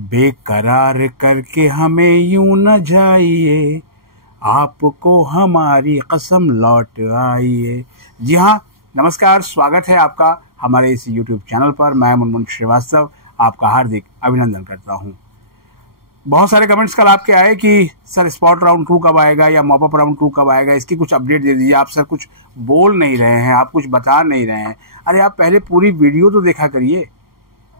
बेकरार करके हमें यूं न जाइए, आपको हमारी कसम लौट आइए। जी हाँ, नमस्कार, स्वागत है आपका हमारे इस YouTube चैनल पर। मैं मुनमुन श्रीवास्तव आपका हार्दिक अभिनंदन करता हूँ। बहुत सारे कमेंट्स कल आपके आए कि सर स्पॉट राउंड 2 कब आएगा या मॉप अप राउंड 2 कब आएगा, इसकी कुछ अपडेट दे दीजिए। आप सर कुछ बोल नहीं रहे हैं, आप कुछ बता नहीं रहे हैं। अरे आप पहले पूरी वीडियो तो देखा करिए।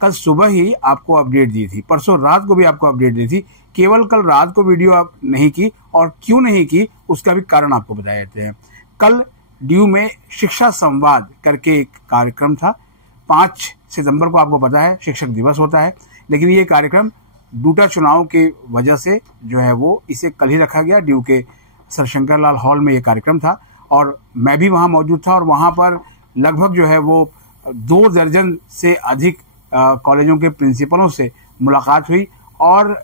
कल सुबह ही आपको अपडेट दी थी, परसों रात को भी आपको अपडेट दी थी। केवल कल रात को वीडियो आप नहीं की, और क्यों नहीं की उसका भी कारण आपको बता देते हैं। कल ड्यू में शिक्षा संवाद करके एक कार्यक्रम था। 5 सितंबर को आपको पता है शिक्षक दिवस होता है, लेकिन ये कार्यक्रम डूटा चुनाव की वजह से जो है वो इसे कल ही रखा गया। ड्यू के सर शंकर लाल हॉल में ये कार्यक्रम था और मैं भी वहाँ मौजूद था, और वहाँ पर लगभग जो है वो 2 दर्जन से अधिक कॉलेजों के प्रिंसिपलों से मुलाकात हुई, और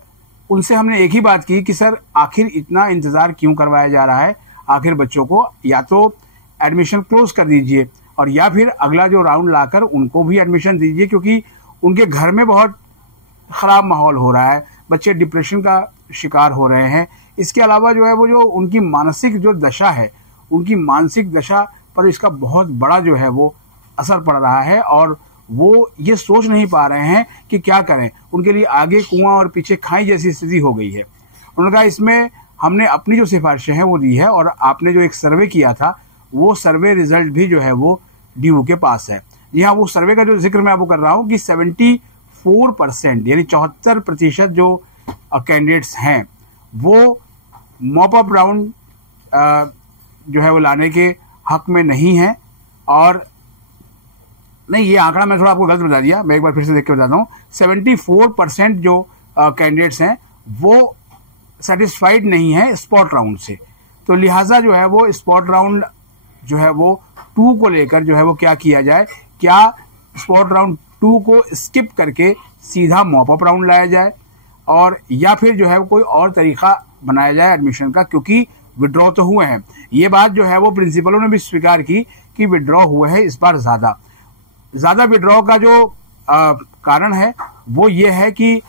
उनसे हमने एक ही बात की कि सर आखिर इतना इंतज़ार क्यों करवाया जा रहा है। आखिर बच्चों को या तो एडमिशन क्लोज कर दीजिए, और या फिर अगला जो राउंड लाकर उनको भी एडमिशन दीजिए, क्योंकि उनके घर में बहुत ख़राब माहौल हो रहा है। बच्चे डिप्रेशन का शिकार हो रहे हैं। इसके अलावा जो है वो जो उनकी मानसिक जो दशा है, उनकी मानसिक दशा पर इसका बहुत बड़ा जो है वो असर पड़ रहा है, और वो ये सोच नहीं पा रहे हैं कि क्या करें। उनके लिए आगे कुआं और पीछे खाई जैसी स्थिति हो गई है। उन्होंने कहा इसमें हमने अपनी जो सिफारिशें हैं वो दी है, और आपने जो एक सर्वे किया था वो सर्वे रिजल्ट भी जो है वो ड्यू के पास है। जी हाँ, वो सर्वे का जो जिक्र मैं आपको कर रहा हूँ कि 74% यानी 74% जो कैंडिडेट्स हैं वो मॉप अप राउंड जो है वो लाने के हक में नहीं है। और नहीं, ये आंकड़ा मैं थोड़ा आपको गलत बता दिया, मैं एक बार फिर से देख के बताता हूँ। 74% जो कैंडिडेट्स हैं वो सेटिस्फाइड नहीं है स्पॉट राउंड से। तो लिहाजा जो है वो स्पॉट राउंड जो है वो 2 को लेकर जो है वो क्या किया जाए, क्या स्पॉट राउंड 2 को स्किप करके सीधा मॉप अप राउंड लाया जाए, और या फिर जो है कोई और तरीका बनाया जाए एडमिशन का, क्योंकि विड्रॉ तो हुए हैं। ये बात जो है वो प्रिंसिपलों ने भी स्वीकार की कि विड्रॉ हुए हैं इस बार ज़्यादा विड्रॉ का जो कारण है वो ये है कि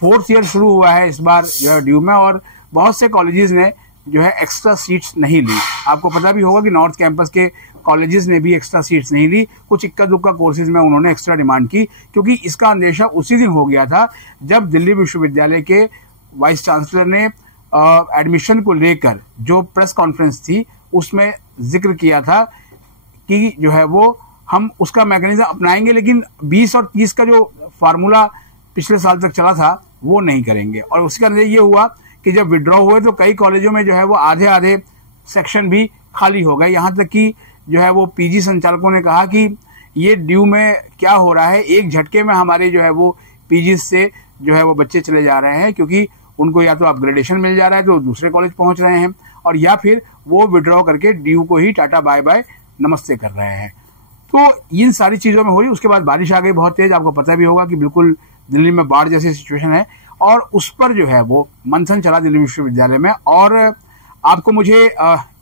4th ईयर शुरू हुआ है इस बार जो है ड्यू में, और बहुत से कॉलेजेस ने जो है एक्स्ट्रा सीट्स नहीं ली। आपको पता भी होगा कि नॉर्थ कैंपस के कॉलेजेस ने भी एक्स्ट्रा सीट्स नहीं ली। कुछ इक्का दुक्का कोर्सेज में उन्होंने एक्स्ट्रा डिमांड की, क्योंकि इसका अंदेशा उसी दिन हो गया था जब दिल्ली विश्वविद्यालय के वाइस चांसलर ने एडमिशन को लेकर जो प्रेस कॉन्फ्रेंस थी उसमें जिक्र किया था कि जो है वो हम उसका मैकेनिज्म अपनाएंगे, लेकिन 20 और 30 का जो फार्मूला पिछले साल तक चला था वो नहीं करेंगे। और उसका नतीजा ये हुआ कि जब विड्रॉ हुए तो कई कॉलेजों में जो है वो आधे सेक्शन भी खाली हो गए। यहाँ तक कि जो है वो पीजी संचालकों ने कहा कि ये ड्यू में क्या हो रहा है, एक झटके में हमारे जो है वो पीजी से जो है वो बच्चे चले जा रहे हैं, क्योंकि उनको या तो अपग्रेडेशन मिल जा रहा है तो दूसरे कॉलेज पहुंच रहे हैं, और या फिर वो विड्रॉ करके ड्यू को ही टाटा बाय बाय नमस्ते कर रहे हैं। तो इन सारी चीज़ों में हो रही। उसके बाद बारिश आ गई बहुत तेज, आपको पता भी होगा कि बिल्कुल दिल्ली में बाढ़ जैसी सिचुएशन है, और उस पर जो है वो मंथन चला दिल्ली विश्वविद्यालय में। और आपको मुझे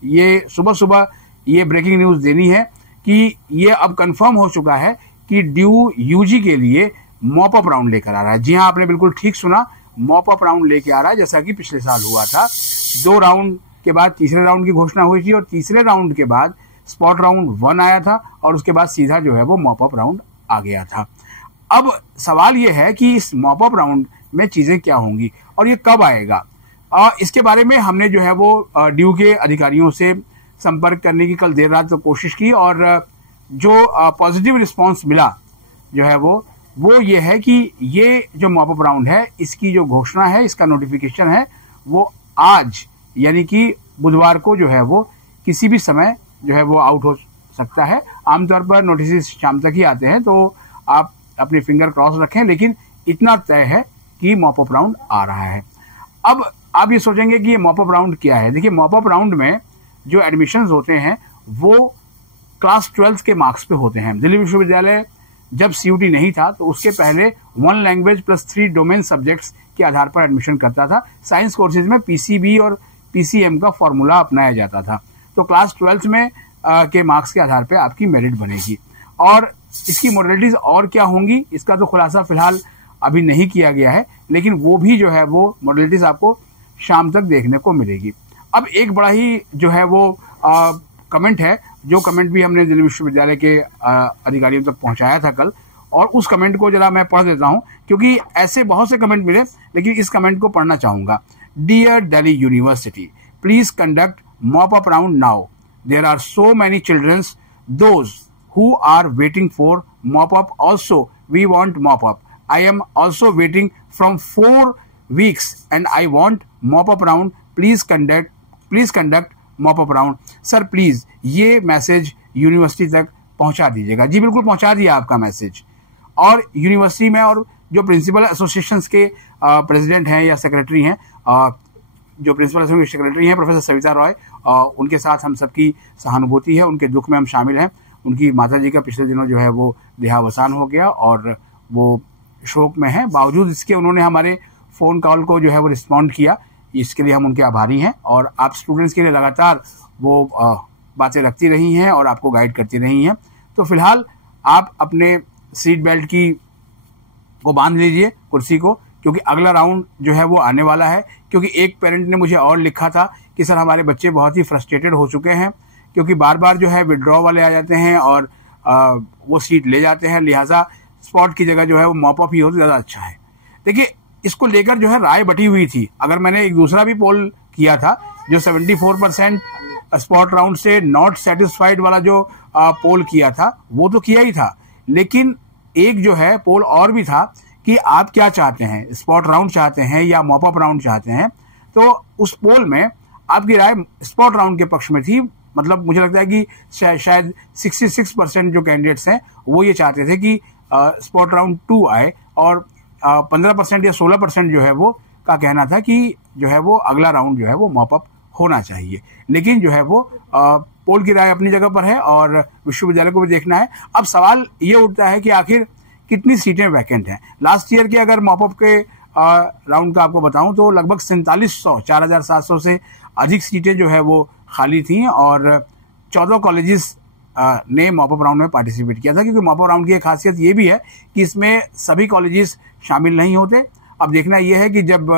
ये सुबह ये ब्रेकिंग न्यूज़ देनी है कि ये अब कंफर्म हो चुका है कि ड्यू यूजी के लिए मॉप अप राउंड लेकर आ रहा है। जी हाँ, आपने बिल्कुल ठीक सुना, मॉप अप राउंड लेके आ रहा है, जैसा कि पिछले साल हुआ था। 2 राउंड के बाद तीसरे राउंड की घोषणा हुई थी, और तीसरे राउंड के बाद स्पॉट राउंड 1 आया था, और उसके बाद सीधा जो है वो मॉप अप राउंड आ गया था। अब सवाल ये है कि इस मॉप अप राउंड में चीज़ें क्या होंगी और ये कब आएगा। इसके बारे में हमने जो है वो ड्यू के अधिकारियों से संपर्क करने की कल देर रात तो कोशिश की, और जो पॉजिटिव रिस्पांस मिला जो है वो ये है कि ये जो मॉप अप राउंड है इसकी जो घोषणा है, इसका नोटिफिकेशन है वो आज यानी कि बुधवार को जो है वो किसी भी समय जो है वो आउट हो सकता है। आमतौर पर नोटिस शाम तक ही आते हैं, तो आप अपने फिंगर क्रॉस रखें, लेकिन इतना तय है कि मॉप अप राउंड आ रहा है। अब आप ये सोचेंगे कि ये मॉप अप राउंड क्या है। देखिए, मॉप अप राउंड में जो एडमिशन्स होते हैं वो क्लास 12 के मार्क्स पे होते हैं। दिल्ली विश्वविद्यालय जब सीयूटी नहीं था तो उसके पहले 1 लैंग्वेज प्लस 3 डोमेन सब्जेक्ट्स के आधार पर एडमिशन करता था। साइंस कोर्सेज में पीसीबी और पीसीएम का फॉर्मूला अपनाया जाता था। तो क्लास 12 में के मार्क्स के आधार पे आपकी मेरिट बनेगी। और इसकी मॉडलिटीज और क्या होंगी इसका तो खुलासा फिलहाल अभी नहीं किया गया है, लेकिन वो भी जो है वो मॉडलिटीज आपको शाम तक देखने को मिलेगी। अब एक बड़ा ही जो है वो कमेंट है, जो कमेंट भी हमने दिल्ली विश्वविद्यालय के अधिकारियों तक पहुंचाया था कल, और उस कमेंट को जरा मैं पढ़ देता हूं क्योंकि ऐसे बहुत से कमेंट मिले, लेकिन इस कमेंट को पढ़ना चाहूंगा। Dear Delhi university, please conduct mop up round now. There are so many childrens, those who are waiting for mop up also we want mop up. I am also waiting from 4 weeks and I want mop up round. Please conduct mop up round. Sir please ये message university तक पहुंचा दीजिएगा। जी बिल्कुल पहुंचा दिया आपका message. और university में और जो प्रिंसिपल एसोसिएशंस के प्रेसिडेंट हैं या सेक्रेटरी हैं, जो प्रिंसिपल एसोसिएशन के सेक्रेटरी हैं प्रोफेसर सविता रॉय, उनके साथ हम सबकी सहानुभूति है, उनके दुख में हम शामिल हैं। उनकी माताजी का पिछले दिनों जो है वो देहावसान हो गया और वो शोक में है। बावजूद इसके उन्होंने हमारे फोन कॉल को जो है वो रिस्पॉन्ड किया, इसके लिए हम उनके आभारी हैं। और आप स्टूडेंट्स के लिए लगातार वो बातें रखती रही हैं और आपको गाइड करती रही हैं। तो फिलहाल आप अपने सीट बेल्ट को बांध लीजिए, कुर्सी को, क्योंकि अगला राउंड जो है वो आने वाला है। क्योंकि एक पेरेंट ने मुझे और लिखा था कि सर हमारे बच्चे बहुत ही फ्रस्ट्रेटेड हो चुके हैं, क्योंकि बार बार जो है विड्रॉ वाले आ जाते हैं और वो सीट ले जाते हैं, लिहाजा स्पॉट की जगह जो है वो मॉप अप ही हो तो ज़्यादा अच्छा है। देखिए, इसको लेकर जो है राय बटी हुई थी। अगर मैंने एक दूसरा भी पोल किया था, जो 74% स्पॉट राउंड से नॉट सेटिस्फाइड वाला जो पोल किया था, वो तो किया ही था, लेकिन एक जो है पोल और भी था कि आप क्या चाहते हैं, स्पॉट राउंड चाहते हैं या मॉप अप राउंड चाहते हैं। तो उस पोल में आपकी राय स्पॉट राउंड के पक्ष में थी। मतलब मुझे लगता है कि शायद 66% जो कैंडिडेट्स हैं वो ये चाहते थे कि स्पॉट राउंड 2 आए, और 15% या 16% जो है वो का कहना था कि जो है वो अगला राउंड जो है वो मॉप अप होना चाहिए। लेकिन जो है वो पोल की राय अपनी जगह पर है और विश्वविद्यालय को भी देखना है। अब सवाल ये उठता है कि आखिर कितनी सीटें वैकेंट हैं। लास्ट ईयर के अगर मॉप अप के राउंड का आपको बताऊं तो लगभग 4700 से अधिक सीटें जो है वो खाली थी, और 14 कॉलेजेस ने मॉप अप राउंड में पार्टिसिपेट किया था। क्योंकि मॉप अप राउंड की एक खासियत ये भी है कि इसमें सभी कॉलेजेस शामिल नहीं होते। अब देखना यह है कि जब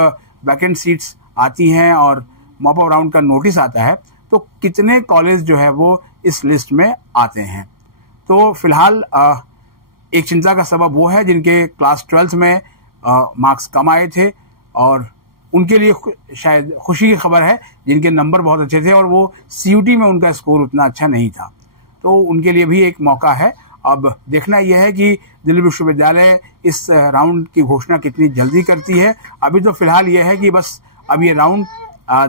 वैकेंट सीट्स आती हैं और मॉप अप राउंड का नोटिस आता है तो कितने कॉलेज जो है वो इस लिस्ट में आते हैं। तो फिलहाल एक चिंता का सबब वो है जिनके क्लास 12th में मार्क्स कम आए थे, और उनके लिए शायद खुशी की खबर है जिनके नंबर बहुत अच्छे थे और वो CUT में उनका स्कोर उतना अच्छा नहीं था। तो उनके लिए भी एक मौका है। अब देखना यह है कि दिल्ली विश्वविद्यालय इस राउंड की घोषणा कितनी जल्दी करती है। अभी तो फिलहाल यह है कि बस अब ये राउंड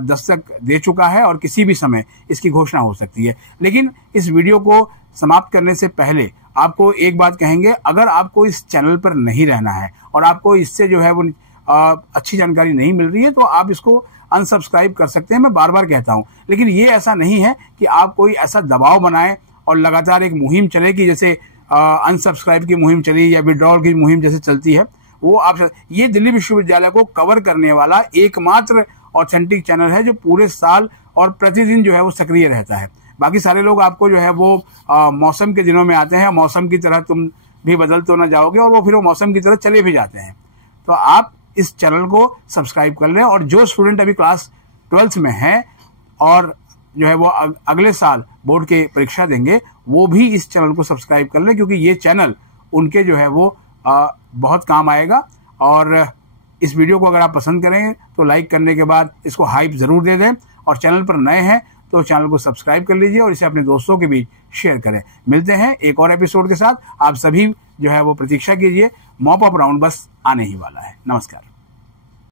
दस्तक दे चुका है और किसी भी समय इसकी घोषणा हो सकती है। लेकिन इस वीडियो को समाप्त करने से पहले आपको एक बात कहेंगे, अगर आपको इस चैनल पर नहीं रहना है और आपको इससे जो है वो अच्छी जानकारी नहीं मिल रही है तो आप इसको अनसब्सक्राइब कर सकते हैं। मैं बार बार कहता हूं, लेकिन ये ऐसा नहीं है कि आप कोई ऐसा दबाव बनाएं और लगातार एक मुहिम चले कि जैसे अनसब्सक्राइब की मुहिम चली या विड्रॉल की मुहिम जैसे चलती है। वो आप, ये दिल्ली विश्वविद्यालय को कवर करने वाला एकमात्र ऑथेंटिक चैनल है जो पूरे साल और प्रतिदिन जो है वो सक्रिय रहता है। बाकी सारे लोग आपको जो है वो मौसम के दिनों में आते हैं, मौसम की तरह तुम भी बदल तो ना जाओगे, और वो फिर वो मौसम की तरह चले भी जाते हैं। तो आप इस चैनल को सब्सक्राइब कर लें, और जो स्टूडेंट अभी क्लास 12th में हैं और जो है वो अगले साल बोर्ड के परीक्षा देंगे, वो भी इस चैनल को सब्सक्राइब कर लें, क्योंकि ये चैनल उनके जो है वो बहुत काम आएगा। और इस वीडियो को अगर आप पसंद करें तो लाइक करने के बाद इसको हाइप जरूर दे दें, और चैनल पर नए हैं तो चैनल को सब्सक्राइब कर लीजिए और इसे अपने दोस्तों के बीच शेयर करें। मिलते हैं एक और एपिसोड के साथ। आप सभी जो है वो प्रतीक्षा कीजिए, मॉप अप राउंड बस आने ही वाला है। नमस्कार।